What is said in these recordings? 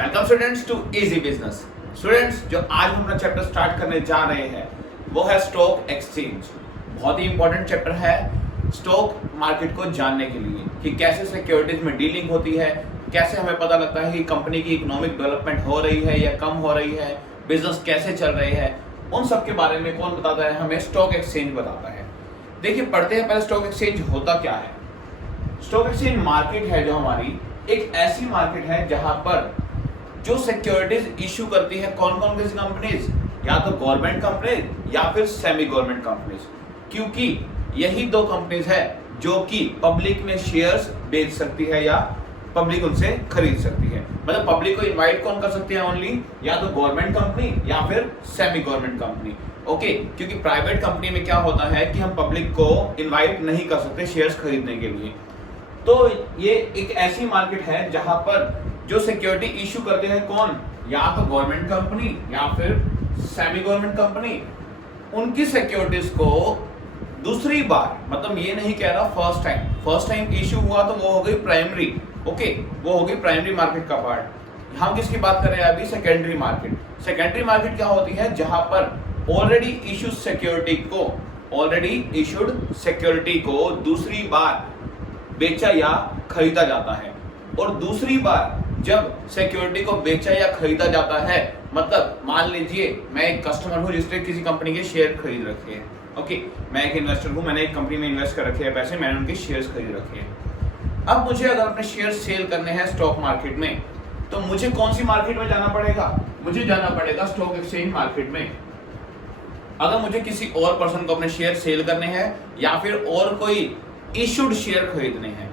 Welcome students to easy business. Students, जो आज हम अपना चैप्टर स्टार्ट करने जा रहे हैं वो है स्टॉक एक्सचेंज। बहुत ही इंपॉर्टेंट चैप्टर है स्टॉक मार्केट को जानने के लिए कि कैसे सिक्योरिटीज में डीलिंग होती है, कैसे हमें पता लगता है कि कंपनी की इकोनॉमिक डेवलपमेंट हो रही है या कम हो रही है, बिजनेस कैसे चल रही है, उन सब के बारे में कौन बताता है? हमें स्टॉक एक्सचेंज बताता है। देखिए, पढ़ते हैं पहले स्टॉक एक्सचेंज होता क्या है। स्टॉक एक्सचेंज मार्केट है जो हमारी एक ऐसी मार्केट है जहां पर जो सिक्योरिटीज इशू करती है कौन कौन सी कंपनीज, या तो गवर्नमेंट कंपनीज या फिर सेमी गवर्नमेंट कंपनीज, क्योंकि यही दो कंपनीज है जो कि पब्लिक में शेयर्स बेच सकती है या पब्लिक उनसे खरीद सकती है। मतलब पब्लिक को इनवाइट कौन कर सकती है? ओनली या तो गवर्नमेंट कंपनी या फिर सेमी गवर्नमेंट कंपनी। ओके, क्योंकि प्राइवेट कंपनी में क्या होता है कि हम पब्लिक को इनवाइट नहीं कर सकते शेयर्स खरीदने के लिए। तो ये एक ऐसी मार्केट है जहां पर जो सिक्योरिटी इशू करते हैं कौन, या तो गवर्नमेंट कंपनी या फिर सेमी गवर्नमेंट कंपनी, उनकी सिक्योरिटीज को दूसरी बार, मतलब ये नहीं कह रहा फर्स्ट टाइम इशू हुआ तो वो हो गई प्राइमरी। ओके, वो हो गई प्राइमरी मार्केट का पार्ट। हम किसकी बात कर रहे हैं अभी? Secondary market. सेकेंडरी मार्केट क्या होती है? जहां पर ऑलरेडी इशूड सिक्योरिटी को दूसरी बार बेचा या खरीदा जाता है। और दूसरी बार जब सिक्योरिटी को बेचा या खरीदा जाता है, मतलब मान लीजिए मैं एक कस्टमर हूं जिसने किसी कंपनी के शेयर खरीद रखे हैं। ओके, मैं एक इन्वेस्टर हूं, मैंने एक कंपनी में इन्वेस्ट कर रखे हैं पैसे, मैंने उनके शेयर्स खरीद रखे हैं। अब मुझे अगर अपने शेयर सेल करने हैं स्टॉक मार्केट में, तो मुझे कौन सी मार्केट में जाना पड़ेगा? मुझे जाना पड़ेगा स्टॉक एक्सचेंज मार्केट में। अगर मुझे किसी और पर्सन को अपने शेयर सेल करने हैं या फिर और कोई इशूड शेयर खरीदने हैं,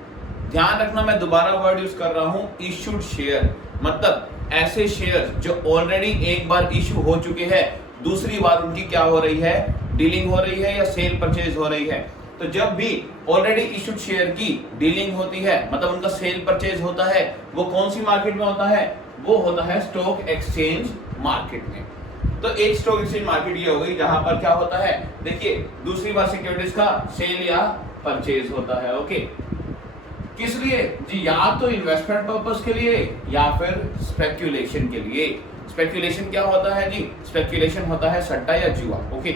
ध्यान रखना मैं दोबारा वर्ड यूज कर रहा हूं, इशूड शेयर, मतलब ऐसे शेयर जो ऑलरेडी एक बार इशू हो चुके हैं, दूसरी बार उनकी क्या हो रही है? डीलिंग हो रही है या सेल परचेज हो रही है। तो जब भी ऑलरेडी इशूड शेयर की डीलिंग होती है, मतलब उनका सेल परचेज होता है, वो कौन सी मार्केट में होता है? वो होता है स्टॉक एक्सचेंज मार्केट में। तो एक स्टॉक एक्सचेंज मार्केट ये हो गई जहां पर क्या होता है, देखिए, दूसरी बार सिक्योरिटीज का सेल या परचेज होता है। ओके, किस लिए जी? या तो इन्वेस्टमेंट पर्पस के लिए या फिर स्पेक्यूलेशन के लिए। स्पेक्यूलेशन क्या होता है जी? स्पेक्यूलेशन होता है सट्टा या जुआ। ओके,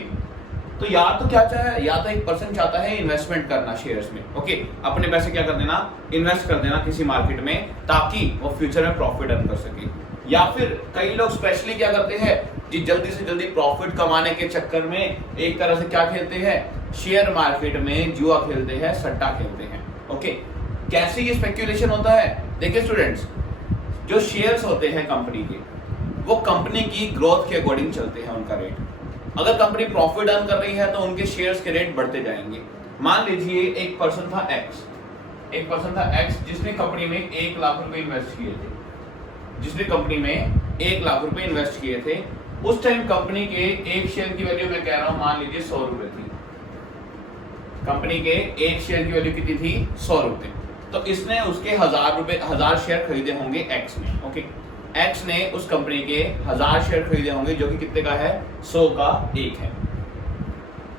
तो या तो क्या चाहे, या तो एक पर्सन चाहता है इन्वेस्टमेंट करना शेयर्स में। ओके, अपने पैसे क्या कर देना? इन्वेस्ट कर देना किसी मार्केट में, ताकि वो फ्यूचर में प्रॉफिट अर्न कर सके। या फिर कई लोग स्पेशली क्या करते हैं जी, जल्दी से जल्दी प्रॉफिट कमाने के चक्कर में एक तरह से क्या खेलते हैं? शेयर मार्केट में जुआ खेलते हैं, सट्टा खेलते हैं। ओके, कैसे ये स्पेक्यूलेशन होता है? देखिए स्टूडेंट्स, जो शेयर्स होते हैं कंपनी के, वो कंपनी की ग्रोथ के अकॉर्डिंग चलते हैं उनका रेट। अगर कंपनी प्रॉफिट अर्न कर रही है तो उनके शेयर्स के रेट बढ़ते जाएंगे। मान लीजिए एक पर्सन था एक्स जिसने कंपनी में 1 लाख रुपए इन्वेस्ट किए थे। उस टाइम कंपनी के एक शेयर की वैल्यू, मैं कह रहा हूं, मान लीजिए 100 रुपए थी। कंपनी के एक शेयर की वैल्यू कितनी थी? 100 रुपए। तो इसने उसके 1000 शेयर खरीदे होंगे एक्स ने। ओके, एक्स ने उस कंपनी के 1000 शेयर खरीदे होंगे, जो कि कितने का है? 100 का 1 है।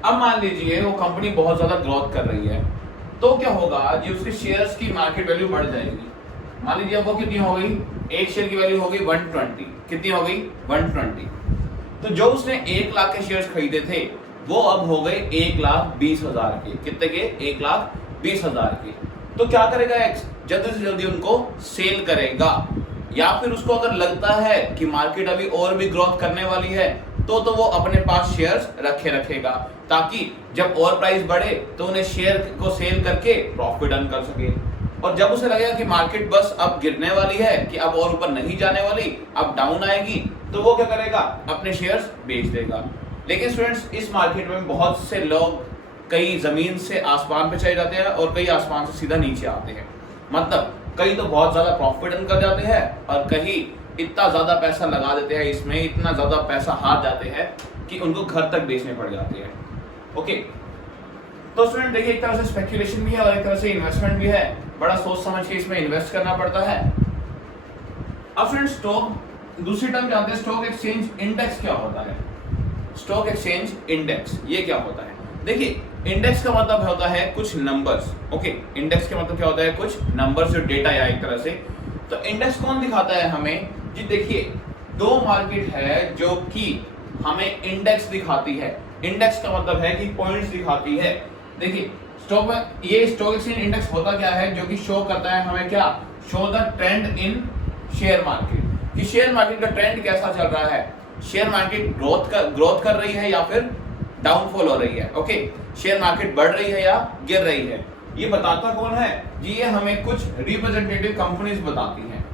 अब मान लीजिए वो कंपनी बहुत ज्यादा ग्रोथ कर रही है, तो क्या होगा जी? उसके शेयर्स की मार्केट वैल्यू बढ़ जाएगी। मान लीजिए वो कितनी हो गई? एक शेयर की वैल्यू हो गई 120। कितनी हो गई? 120। तो जो उसने 1 लाख के शेयर्स खरीदे थे, वो अब हो गए 1,20,000 के। कितने के? 1,20,000 के। तो क्या करेगा एक्स? जल्दी से जल्दी उनको सेल करेगा। या फिर उसको अगर लगता है कि मार्केट अभी और भी ग्रोथ करने वाली है, तो वो अपने पास शेयर्स रखेगा, ताकि जब और प्राइस बढ़े तो उन्हें शेयर को सेल करके प्रॉफिट अर्न कर सके। और जब उसे लगेगा कि मार्केट बस अब गिरने वाली है, कि अब और ऊपर नहीं जाने वाली, अब डाउन आएगी, तो वो क्या करेगा? अपने शेयर्स बेच देगा। लेकिन स्टूडेंट्स, इस मार्केट में बहुत से लोग कई जमीन से आसमान पे चले जाते हैं और कई आसमान से सीधा नीचे आते हैं। मतलब कई तो बहुत ज्यादा प्रॉफिट अर्न कर जाते हैं और कहीं इतना ज्यादा पैसा लगा देते हैं इसमें, इतना ज्यादा पैसा हार जाते हैं कि उनको घर तक बेचने पड़ जाते हैं। ओके, तो स्टूडेंट देखिए, एक तरह से स्पेक्यूलेशन भी है और एक तरह से इन्वेस्टमेंट भी है। बड़ा सोच समझ के इसमें इन्वेस्ट करना पड़ता है। अब स्टूडेंट, स्टॉक, दूसरी टर्म जानते हैं स्टॉक एक्सचेंज इंडेक्स क्या होता है? स्टॉक एक्सचेंज इंडेक्स ये क्या होता है? देखिए, इंडेक्स का मतलब होता है कुछ नंबर्स। ओके, इंडेक्स का मतलब क्या होता है? कुछ नंबर्स, जो डेटा है एक तरह से। तो इंडेक्स कौन दिखाता है हमें? जी देखिए, दो मार्केट है जो कि हमें इंडेक्स दिखाती है। इंडेक्स का मतलब है कि पॉइंट्स दिखाती है। देखिए स्टॉक में ये स्टॉक एक्सचेंज इंडेक्स होता क्या है, जो कि शो करता है हमें क्या, show the trend in share market, कि शेयर मार्केट का ट्रेंड कैसा चल रहा है, शेयर मार्केट ग्रोथ कर रही है या फिर डाउनफॉल हो रही है। ओके, शेयर मार्केट बढ़ रही है या गिर रही है। ये बताता कौन है जी, ये हमें कुछ रिप्रेजेंटेटिव कंपनीज बताती हैं।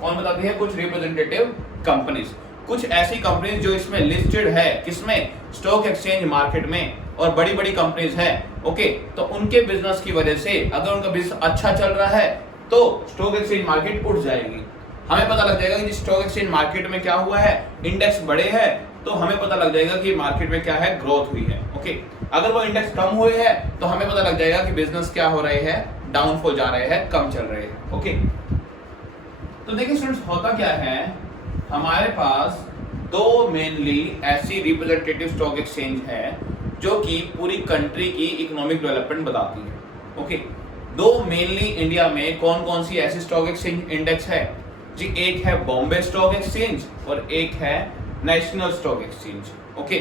कौन बताती है, कुछ रिप्रेजेंटेटिव कंपनीज, कुछ ऐसी कंपनीज जो इसमें लिस्टेड है, किसमें, स्टॉक एक्सचेंज मार्केट में, और बड़ी बड़ी कंपनीज है। ओके, तो उनके बिजनेस की वजह से अगर उनका बिजनेस अच्छा चल रहा है तो स्टॉक एक्सचेंज मार्केट उठ जाएगी। हमें पता लग जाएगा कि स्टॉक एक्सचेंज मार्केट में क्या हुआ है, इंडेक्स बढ़े हैं, तो हमें पता लग जाएगा कि मार्केट में क्या है, ग्रोथ हुई है। ओके, अगर वो इंडेक्स कम हुए हैं तो हमें पता लग जाएगा कि बिजनेस क्या हो रहे हैं, डाउनफॉल जा रहे हैं, कम चल रहे हैं। ओके, तो देखिए स्टूडेंट्स, होता क्या है, हमारे पास दो मेनली ऐसी रिप्रेजेंटेटिव स्टॉक एक्सचेंज है जो कि पूरी कंट्री की इकोनॉमिक डेवलपमेंट बताती है। ओके, दो मेनली इंडिया में कौन कौन सी ऐसी स्टॉक एक्सचेंज इंडेक्स है जी, एक है बॉम्बे स्टॉक एक्सचेंज और एक है national stock exchange. Okay,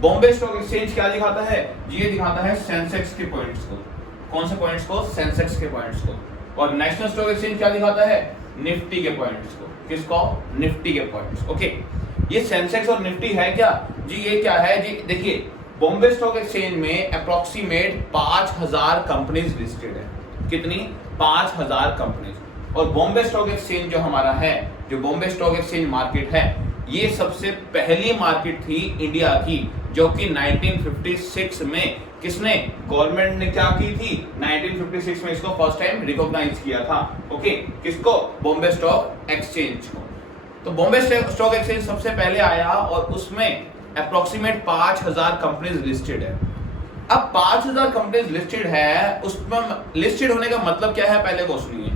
Bombay stock exchange क्या दिखाता है जी, ये दिखाता है सेंसेक्स के पॉइंट्स को। कौन से पॉइंट्स को, सेंसेक्स के पॉइंट्स को। और नेशनल स्टॉक एक्सचेंज क्या दिखाता है, निफ्टी के पॉइंट्स को। किसको, निफ्टी के पॉइंट्स। ओके, ये सेंसेक्स और निफ्टी है क्या जी, ये क्या है जी, देखिए बॉम्बे स्टॉक एक्सचेंज में अप्रोक्सीमेट 5000 कंपनीज लिस्टेड है। कितनी, 5000 कंपनीज। और बॉम्बे स्टॉक एक्सचेंज जो हमारा है, जो बॉम्बे स्टॉक एक्सचेंज मार्केट है, ये सबसे पहली मार्केट थी इंडिया की, जो कि 1956 में किसने, गवर्नमेंट ने क्या की थी, 1956 में इसको फर्स्ट टाइम रिकॉग्नाइज किया था। ओके, किसको, बॉम्बे स्टॉक एक्सचेंज को। तो बॉम्बे स्टॉक एक्सचेंज सबसे पहले आया और उसमें अप्रोक्सीमेट 5000 कंपनीज लिस्टेड है। अब 5000 कंपनीज लिस्टेड है, उसमें लिस्टेड होने का मतलब क्या है, पहले वो सुनिए।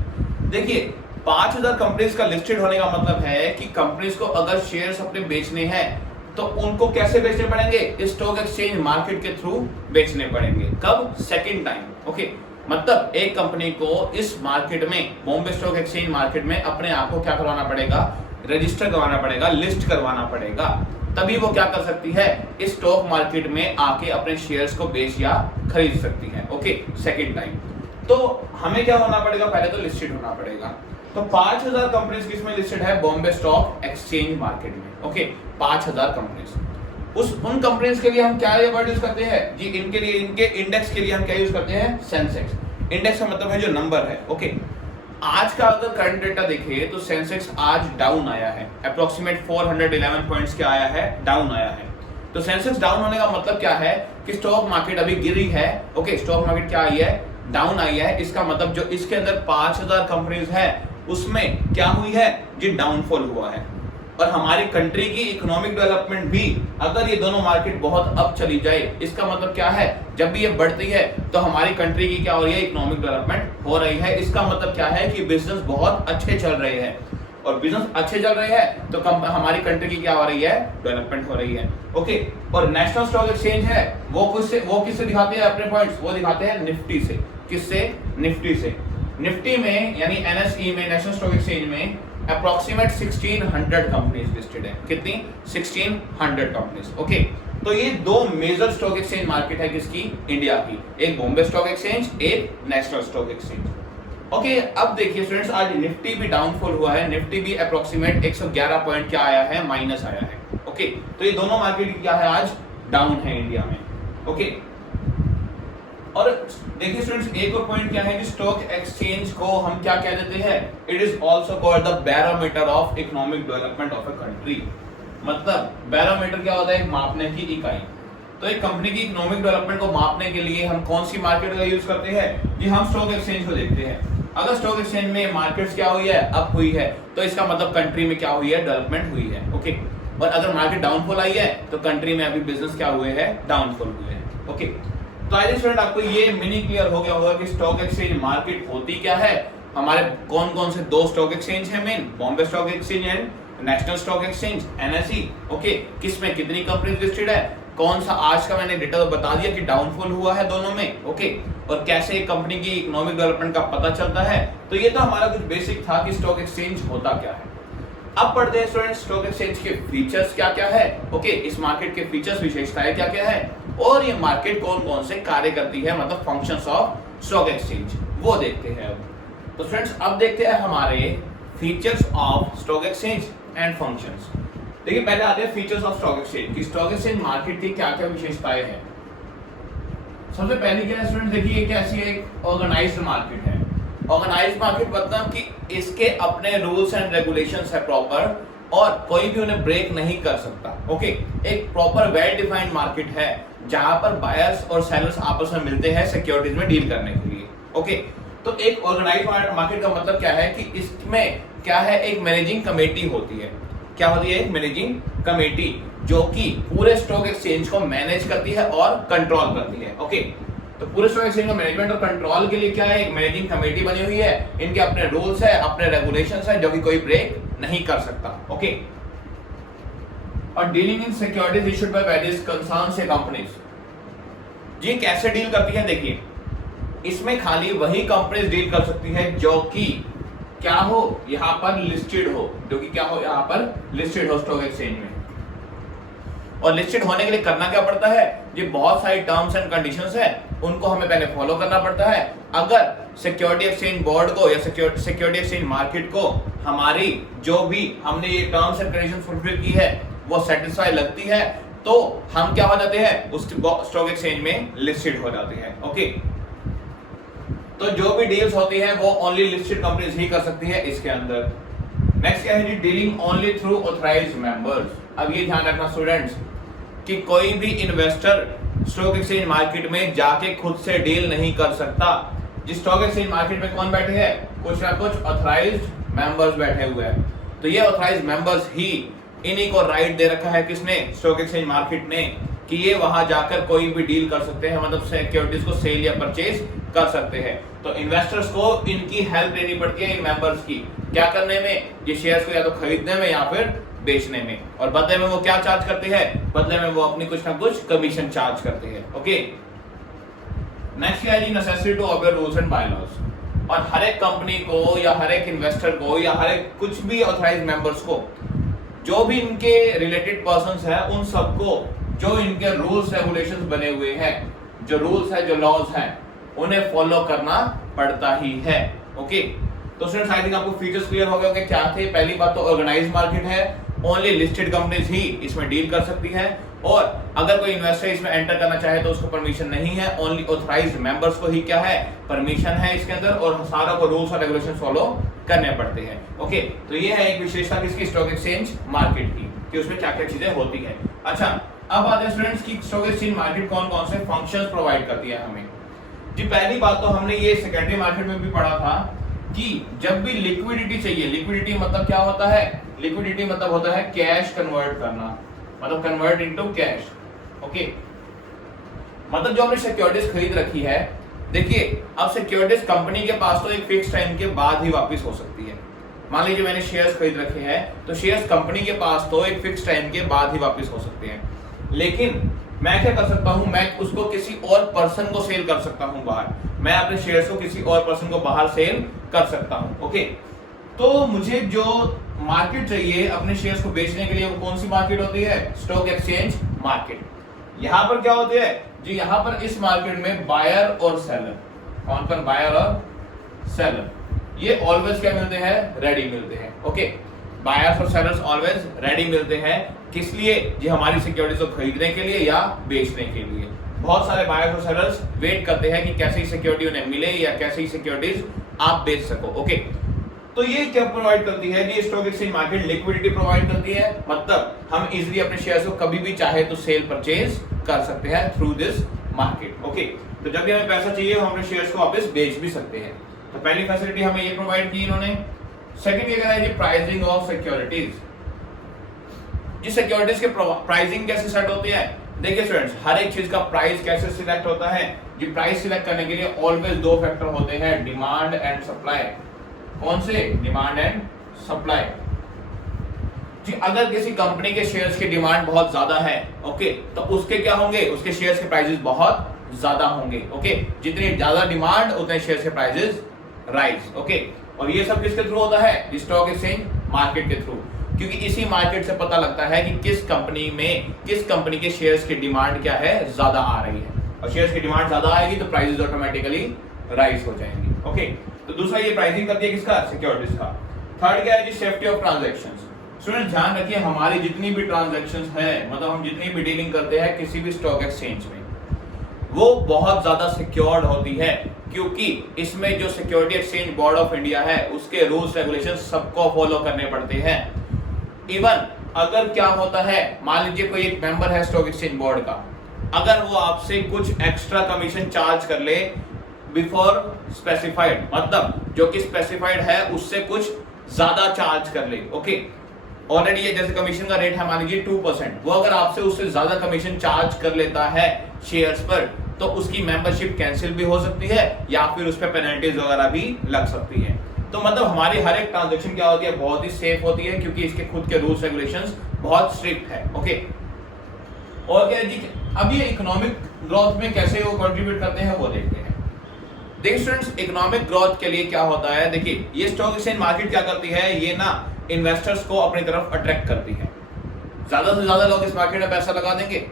देखिए 5000 कंपनीज का लिस्टेड होने का मतलब है कि कंपनीज को अगर शेयर्स अपने बेचने हैं तो उनको कैसे बेचने पड़ेंगे, स्टॉक एक्सचेंज मार्केट के थ्रू बेचने पड़ेंगे। कब, सेकंड टाइम। ओके, मतलब एक कंपनी को इस मार्केट में, बॉम्बे स्टॉक एक्सचेंज मार्केट में अपने आप को क्या करवाना पड़ेगा, रजिस्टर करवाना पड़ेगा, लिस्ट करवाना पड़ेगा, तभी वो क्या कर सकती है, इस स्टॉक मार्केट में आके अपने शेयर्स को बेच या खरीद सकती है। Okay, second time. तो हमें क्या होना पड़ेगा, पहले तो लिस्टेड होना पड़ेगा। तो 5000 कंपनीज किसमें लिस्टेड है, बॉम्बे स्टॉक एक्सचेंज मार्केट में। Okay, 5000 companies. उन कंपनीज के लिए हम क्या वर्ड यूज करते हैं जी, इनके लिए, इनके इंडेक्स के लिए हम क्या यूज करते हैं, सेंसेक्स। इंडेक्स का मतलब है जो नंबर है। ओके, आज का अगर करंट डेटा देखे तो सेंसेक्स आज डाउन आया है, अप्रोक्सीमेट 411 पॉइंट्स क्या आया है, डाउन आया है। तो सेंसेक्स डाउन होने का मतलब क्या है कि स्टॉक मार्केट अभी गिरी है। ओके, स्टॉक मार्केट क्या आई है, डाउन आई है। इसका मतलब जो इसके अंदर 5000 कंपनीज है उसमें क्या हुई है जी, डाउनफॉल हुआ है। और हमारी कंट्री की इकोनॉमिक डेवलपमेंट भी, अगर ये दोनों मार्केट बहुत अप चली जाए, इसका मतलब क्या है, जब भी ये बढ़ती है तो हमारी कंट्री की क्या हो रही है, इकोनॉमिक डेवलपमेंट हो रही है। इसका मतलब क्या है कि बिजनेस बहुत अच्छे चल रहे हैं, और बिजनेस अच्छे चल रहे हैं तो हमारी कंट्री की क्या हो रही है, डेवलपमेंट हो रही है। ओके, और नेशनल स्टॉक एक्सचेंज है वो किससे दिखाते हैं अपने पॉइंट्स, वो दिखाते हैं निफ्टी से। किससे, निफ्टी से। निफ्टी में यानी एनएसई में, नेशनल स्टॉक एक्सचेंज में अप्रोक्सीमेट 1600 कंपनीज लिस्टेड है। कितनी, 1600 कंपनीज। ओके, तो ये दो मेजर स्टॉक एक्सचेंज मार्केट है किसकी, इंडिया की, एक बॉम्बे स्टॉक एक्सचेंज, एक नेशनल स्टॉक एक्सचेंज। ओके, अब देखिए स्टूडेंट्स, आज निफ्टी भी डाउनफॉल हुआ है, निफ्टी भी अप्रोक्सीमेट 111 पॉइंट क्या आया है, माइनस आया है। ओके, तो ये दोनों मार्केट क्या है, आज डाउन है इंडिया में। ओके, और देखिए स्टूडेंट्स, एक और पॉइंट क्या है कि स्टॉक एक्सचेंज को हम क्या कह देते हैं, it is also called the barometer of economic development of a country. मतलब बैरोमीटर क्या होता है, एक मापने की इकाई। तो एक कंपनी की इकोनॉमिक डेवलपमेंट को मापने के लिए हम कौन सी मार्केट का यूज करते हैं जी, हम स्टॉक एक्सचेंज को देखते हैं। अगर स्टॉक एक्सचेंज में मार्केट्स क्या हुई है, अप हुई है, तो इसका मतलब कंट्री में क्या हुई है, डेवलपमेंट हुई है। ओके, और अगर मार्केट डाउनफॉल आई है तो कंट्री में अभी बिजनेस क्या हुए हैं, डाउनफॉल हुए हैं। ओके, तो आई स्टूडेंट आपको ये मीनिंग क्लियर हो गया होगा कि स्टॉक एक्सचेंज मार्केट होती क्या है। हमारे कौन कौन से दो स्टॉक एक्सचेंज है main, Bombay stock exchange and national stock exchange, NSE. Okay, किसमें कितनी कंपनीज लिस्टेड है, कौन सा, आज का मैंने डेटा तो बता दिया कि डाउनफॉल हुआ है दोनों में। ओके, और कैसे एक कंपनी की इकोनॉमिक डेवलपमेंट का पता चलता है। तो ये तो हमारा कुछ बेसिक था कि स्टॉक एक्सचेंज होता क्या है। अब पढ़ते हैं स्टूडेंट्स स्टॉक एक्सचेंज के फीचर्स क्या क्या है। ओके, इस मार्केट के फीचर्स विशेषताएं क्या क्या है और ये मार्केट कौन कौन से कार्य करती है, मतलब फंक्शंस ऑफ स्टॉक एक्सचेंज, वो देखते हैं अब। तो फ्रेंड्स अब देखते हैं हमारे features of stock exchange and functions. देखिए पहले आते हैं फीचर्स ऑफ स्टॉक एक्सचेंज कि स्टॉक एक्सचेंज मार्केट की क्या क्या विशेषताएं हैं। सबसे पहले क्या है स्टूडेंट, देखिए एक ऐसी एक ऑर्गेनाइज्ड मार्केट है। ऑर्गेनाइज्ड मार्केट मतलब कि इसके अपने रूल्स एंड रेगुलेशंस है प्रॉपर और कोई भी उन्हें ब्रेक नहीं कर सकता। ओके, एक प्रॉपर वेल डिफाइंड मार्केट है जहां पर बायर्स और सेलर्स आपस में मिलते हैं सिक्योरिटीज में डील करने के लिए। ओके, तो एक ऑर्गेनाइज्ड मार्केट का मतलब क्या है कि इसमें क्या है, एक मैनेजिंग कमेटी होती है। क्या होती है? एक मैनेजिंग कमेटी जो कि पूरे स्टॉक एक्सचेंज को मैनेज करती है और कंट्रोल करती है। ओके, तो पूरे स्टॉक एक्सचेंज को मैनेजमेंट और कंट्रोल के लिए क्या है, एक मैनेजिंग कमेटी बनी हुई है। इनके अपने रूल्स है, अपने रेगुलेशंस है जो कि कोई ब्रेक नहीं कर सकता। ओके, और dealing in securities issued by various concern से कंपनीज, जी कैसे डील करती है? देखिए इसमें खाली वही कंपनीज डील कर सकती है जो कि क्या हो, यहाँ पर लिस्टेड हो, जो कि क्या हो, यहाँ पर लिस्टेड हो स्टॉक एक्सचेंज में। और लिस्टेड होने के लिए करना क्या पड़ता है, ये बहुत सारी टर्म्स एंड कंडीशंस है, उनको हमें पहले फॉलो करना पड़ता है। अगर सिक्योरिटी एक्सचेंज बोर्ड को या सिक्योरिटी एक्सचेंज मार्केट को हमारी जो भी हमने ये टर्म्स एंड कंडीशंस फुलफिल की है वो सेटिस्फाई लगती है तो हम क्या हो जाते हैं, उस स्टॉक एक्सचेंज में लिस्टेड हो जाते हैं। ओके, तो जो भी डील्स होती है वो ओनली लिस्टेड कंपनीज ही कर सकती है इसके अंदर। नेक्स्ट क्या है जी, dealing only through authorised members. अब ये ध्यान रखना स्टूडेंट्स कि कोई भी इन्वेस्टर स्टॉक एक्सचेंज मार्केट में जाके खुद से डील नहीं कर सकता। जिस स्टॉक एक्सचेंज मार्केट में कौन बैठे हैं, कुछ ना कुछ ऑथराइज्ड मेंबर्स बैठे हुए हैं। तो ये ऑथराइज्ड मेंबर्स ही, इन्हीं को राइट दे रखा है किसने, स्टॉक एक्सचेंज मार्केट ने, कि ये वहां जाकर कोई भी डील कर सकते हैं, मतलब सिक्योरिटीज को सेल या परचेज कर सकते हैं। तो इन्वेस्टर्स को इनकी हेल्प लेनी पड़ती है इन मेंबर्स की, क्या करने में, ये शेयर्स को या तो खरीदने में या फिर बेचने में। और बदले में वो क्या चार्ज करते हैं, बदले में वो अपनी कुछ ना कुछ कमीशन चार्ज करते हैं। ओके, नेक्स्ट क्या है जी, necessity to obey rules and bylaws. और हर एक कंपनी को या हर एक इन्वेस्टर को या हर एक कुछ भी ऑथराइज्ड मेंबर्स को, जो भी इनके रिलेटेड पर्संस है, उन सबको जो इनके रूल्स रेगुलेशंस बने हुए हैं, जो रूल्स है, जो लॉज हैं, उन्हें फॉलो करना पड़ता ही है। ओके, तो स्टूडेंट्स आई थिंक आपको फीचर्स क्लियर हो गए होंगे क्या थे। पहली बात तो ऑर्गेनाइज्ड मार्केट है, ओनली लिस्टेड कंपनीज ही इसमें डील कर सकती है और अगर कोई इन्वेस्टर इसमें एंटर करना चाहे तो उसको परमिशन नहीं है, ओनली ऑथराइज्ड मेंबर्स को ही क्या है, परमिशन है इसके अंदर और सारा को रूल्स और रेगुलेशन फॉलो करने पड़ते हैं। ओके, तो ये है एक विशेषता किसकी, स्टॉक एक्सचेंज मार्केट की, कि उसमें क्या क्या चीजें होती है। अच्छा, अब आते हैं स्टूडेंट्स की स्टॉक एक्सचेंज मार्केट कौन कौन से फंक्शंस प्रोवाइड करती है हमें। जी पहली बात तो हमने ये सेकेंडरी मार्केट में भी पढ़ा था कि जब भी लिक्विडिटी चाहिए, लिक्विडिटी मतलब क्या होता है, लिक्विडिटी मतलब होता है कैश कन्वर्ट करना, मतलब कन्वर्ट इनटू कैश। ओके, मतलब जो हमने सिक्योरिटीज खरीद रखी है, देखिए अब सिक्योरिटीज कंपनी के पास तो एक फिक्स टाइम के बाद ही वापस हो सकती है। मान लीजिए मैंने शेयर्स खरीद रखे हैं तो शेयर्स कंपनी के पास तो एक फिक्स टाइम के बाद ही वापस हो सकते हैं, लेकिन मैं क्या कर सकता हूं, मैं उसको किसी और पर्सन को सेल कर सकता हूं बाहर, मैं अपने शेयर्स को किसी और पर्सन को बाहर सेल कर सकता हूं। ओके, तो मुझे जो मार्केट चाहिए अपने शेयर्स को बेचने के लिए वो कौन सी मार्केट होती है, स्टॉक एक्सचेंज मार्केट। यहां पर क्या होती है जी, यहां पर इस मार्केट में बायर और सेलर, कौन कौन, बायर और सेलर, ये ऑलवेज क्या मिलते हैं, रेडी मिलते हैं। ओके, बायर्स और सेलर्स ऑलवेज रेडी मिलते हैं, किस लिए जी, हमारी सिक्योरिटीज को खरीदने के लिए या बेचने के लिए। बहुत सारे बायर्स और सेलर्स वेट करते हैं कि कैसी सिक्योरिटी उन्हें मिले या कैसी सिक्योरिटीज आप बेच सको। ओके, तो ये क्या प्रोवाइड करती है, ये stock exchange market liquidity provide करती है, मतलब हम इजीली अपने शेयर्स को कभी भी चाहे तो सेल परचेज कर सकते हैं थ्रू दिस मार्केट। ओके, तो जब भी हमें पैसा चाहिए हम अपने शेयर्स को वापस बेच भी सकते हैं। तो पहली फैसिलिटी हमें ये प्रोवाइड की इन्होंने। सेकंड ये कह रहा है प्राइसिंग ऑफ सिक्योरिटीज। जी सिक्योरिटीज के प्राइसिंग कैसे सेट होती है, देखिए स्टूडेंट्स, हर एक चीज का प्राइस कैसे सिलेक्ट होता है जी, प्राइस सिलेक्ट करने के लिए ऑलवेज दो फैक्टर होते हैं, डिमांड एंड सप्लाई। कौन से, डिमांड एंड सप्लाई। जी अगर किसी कंपनी के शेयर्स की डिमांड बहुत ज्यादा है, ओके, तो उसके क्या होंगे, उसके शेयर्स के प्राइसेस बहुत ज्यादा होंगे। ओके, जितनी ज्यादा डिमांड उतने शेयर्स के प्राइसेस राइज। ओके, और ये सब किसके थ्रू होता है, स्टॉक एक्सचेंज मार्केट के थ्रू। क्योंकि इसी मार्केट से पता लगता है कि किस कंपनी के शेयर्स की डिमांड क्या है, ज्यादा आ रही है, और शेयर्स की डिमांड ज्यादा आएगी तो प्राइसेस ऑटोमेटिकली राइज हो जाएंगी। ओके, तो दूसरा ये प्राइसिंग करती है किसका, सिक्योरिटीज का। थर्ड क्या है जी, सेफ्टी ऑफ ट्रांजैक्शंस। स्टूडेंट ध्यान रखिए, हमारी जितनी भी ट्रांजैक्शंस है, मतलब हम जितनी भी डीलिंग करते हैं किसी भी स्टॉक एक्सचेंज में, वो बहुत ज्यादा सिक्योर्ड होती है, क्योंकि इसमें जो security exchange board of India है उसके रूल्स रेगुलेशन सबको फॉलो करने पड़ते हैं। इवन अगर क्या होता है, मान लीजिए कोई एक मेंबर है स्टॉक एक्सचेंज बोर्ड का, अगर वो आपसे कुछ एक्स्ट्रा कमीशन चार्ज कर ले बिफोर स्पेसिफाइड, मतलब जो कि स्पेसिफाइड है उससे कुछ ज्यादा चार्ज कर ले, ओके, ऑलरेडी ये जैसे कमीशन का रेट है मान लीजिए 2%, वो अगर आपसे उससे ज्यादा कमीशन चार्ज कर लेता है शेयर्स पर, तो उसकी मेंबरशिप कैंसिल भी हो सकती है या फिर उस पर पेनल्टीज वगैरह भी लग सकती है। तो मतलब हमारी हर एक ट्रांजैक्शन क्या होती है, बहुत ही सेफ होती है, क्योंकि इसके खुद के रूल्स रेगुलेशंस बहुत स्ट्रिक्ट है। ओके, और क्या जी, अब ये इकोनॉमिक ग्रोथ में कैसे वो कंट्रीब्यूट करते हैं वो देखते हैं। देखिए स्टूडेंट्स, इकोनॉमिक ग्रोथ के लिए क्या होता है, देखिए ये स्टॉक एक्सचेंज मार्केट क्या करती है, ये ना इन्वेस्टर्स को अपनी तरफ अट्रैक्ट करती है। ज्यादा से ज्यादा लोग इस मार्केट में पैसा लगा देंगे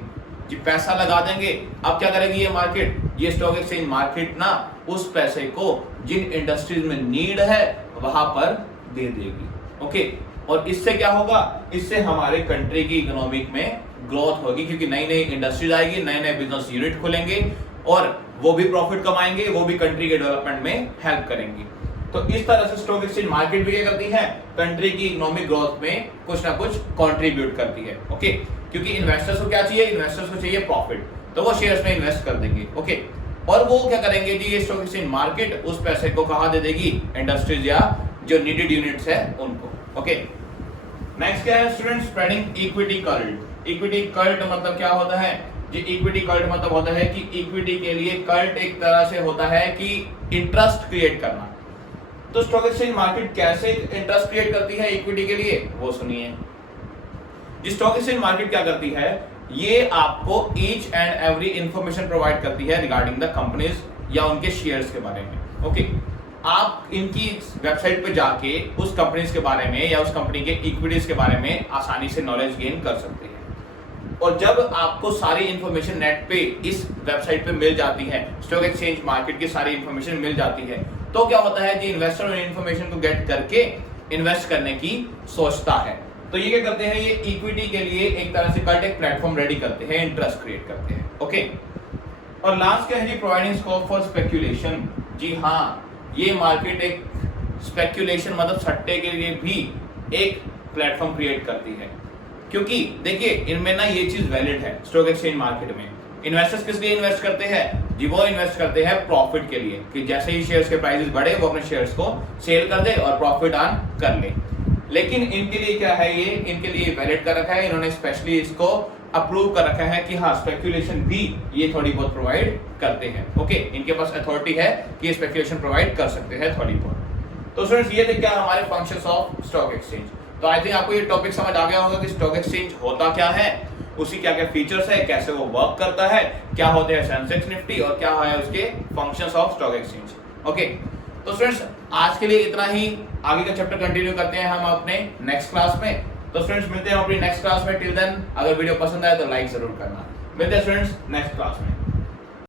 जी, पैसा लगा देंगे। अब क्या करेगी ये मार्केट, ये स्टॉक एक्सचेंज मार्केट ना उस पैसे को जिन इंडस्ट्रीज में नीड है वहां पर दे देगी। ओके, और इससे क्या होगा, इससे हमारे कंट्री की इकोनॉमिक में ग्रोथ होगी, क्योंकि नई नई इंडस्ट्रीज आएगी, नए नए बिजनेस यूनिट खुलेंगे और वो भी प्रॉफिट कमाएंगे, वो भी कंट्री के डेवलपमेंट में हेल्प करेंगे। तो इस तरह से स्टॉक एक्सचेंज मार्केट भी क्या करती है, कंट्री की इकोनॉमिक ग्रोथ में कुछ ना कुछ कंट्रीब्यूट करती है। ओके, क्योंकि इन्वेस्टर्स को क्या चाहिए, इन्वेस्टर्स को चाहिए प्रॉफिट, तो वो शेयर्स में इन्वेस्ट कर देंगे। ओके, और वो क्या करेंगे जी, ये स्टॉक एक्सचेंज मार्केट उस पैसे को कहां दे देगी, इंडस्ट्रीज या जो नीडेड यूनिट्स है उनको। ओके, नेक्स्ट क्या है student, spreading equity cult. Equity cult मतलब क्या होता है जी, इक्विटी कल्ट मतलब होता है कि इक्विटी के लिए कल्ट एक तरह से होता है कि इंटरेस्ट क्रिएट करना। तो स्टॉक एक्सचेंज मार्केट कैसे इंटरेस्ट क्रिएट करती है इक्विटी के लिए, वो सुनिए। स्टॉक एक्सचेंज मार्केट क्या करती है, ये आपको each and every information provide करती है रिगार्डिंग द कंपनीज या उनके शेयर्स के बारे में। ओके, आप इनकी वेबसाइट पे जाके उस कंपनीज के बारे में या उस कंपनी के इक्विटीज के बारे में आसानी से नॉलेज गेन कर सकते हैं। और जब आपको सारी इंफॉर्मेशन नेट पे इस वेबसाइट पे मिल जाती है, स्टॉक एक्सचेंज मार्केट की सारी इंफॉर्मेशन मिल जाती है, तो क्या होता है कि इन्वेस्टर उन इंफॉर्मेशन को गेट करके इन्वेस्ट करने की सोचता है। तो ये क्या करते हैं, ये इक्विटी के लिए एक तरह से कल्ट एक प्लेटफॉर्म रेडी करते हैं, इंटरेस्ट क्रिएट करते हैं। ओके, और लास्ट क्या है जी, प्रोवाइडिंग स्कोप फॉर स्पेक्यूलेशन। जी हाँ, ये मार्केट एक स्पेक्यूलेशन मतलब सट्टे के लिए भी एक प्लेटफॉर्म क्रिएट करती है, क्योंकि देखिए इनमें ना ये चीज वैलिड है। स्टॉक एक्सचेंज मार्केट में इन्वेस्टर्स किस लिए इन्वेस्ट करते हैं जी, वो इन्वेस्ट करते हैं प्रॉफिट के लिए, कि जैसे ही शेयर्स के प्राइसेस बढ़े वो अपने शेयर्स को सेल कर दे और प्रॉफिट अर्न कर ले। लेकिन इनके लिए क्या है, ये इनके लिए वैलिड कर रखा है, इन्होंने स्पेशली इसको अप्रूव कर रखा है कि हाँ स्पेक्यूलेशन भी ये थोड़ी बहुत प्रोवाइड करते हैं। ओके, इनके पास अथॉरिटी है कि ये स्पेक्यूलेशन प्रोवाइड कर सकते हैं थोड़ी बहुत। तो स्टूडेंट्स, ये थे क्या हमारे फंक्शंस ऑफ स्टॉक एक्सचेंज। तो आई थिंक आपको ये टॉपिक समझ आ गया होगा कि स्टॉक एक्सचेंज होता क्या है, उसकी क्या क्या फीचर्स है, कैसे वो वर्क करता है, क्या होते हैं सेंसेक्स निफ्टी और क्या है उसके functions of stock exchange. Okay, तो स्टूडेंट्स आज के लिए इतना ही, आगे का चैप्टर कंटिन्यू करते हैं हम अपने नेक्स्ट क्लास में। तो स्टूडेंट्स मिलते हैं अपनी नेक्स्ट क्लास में। टिल देन अगर वीडियो पसंद आए तो लाइक जरूर करना। मिलते हैं स्टूडेंट्स नेक्स्ट क्लास में।